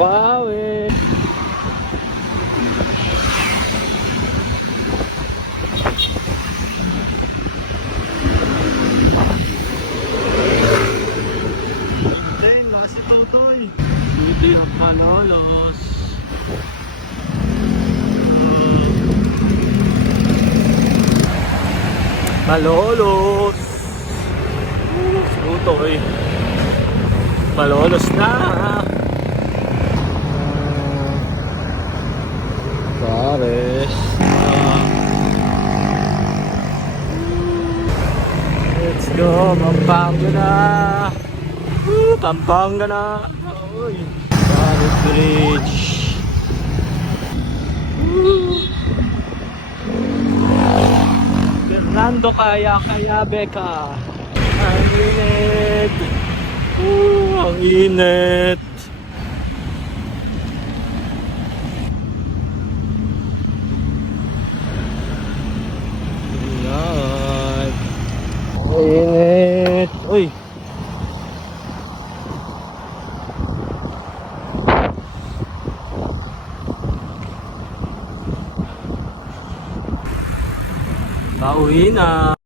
Bawi. Lasi tutoy. Dito yung Malolos. Malolos. Sutoy. Malolos na. Pares. Let's go, Pampanga na. Pampanga na. Uy. Pares Bridge. Fernando kaya Beka. Ang init. Ang init. Init. Init. Uy. Pauwi na.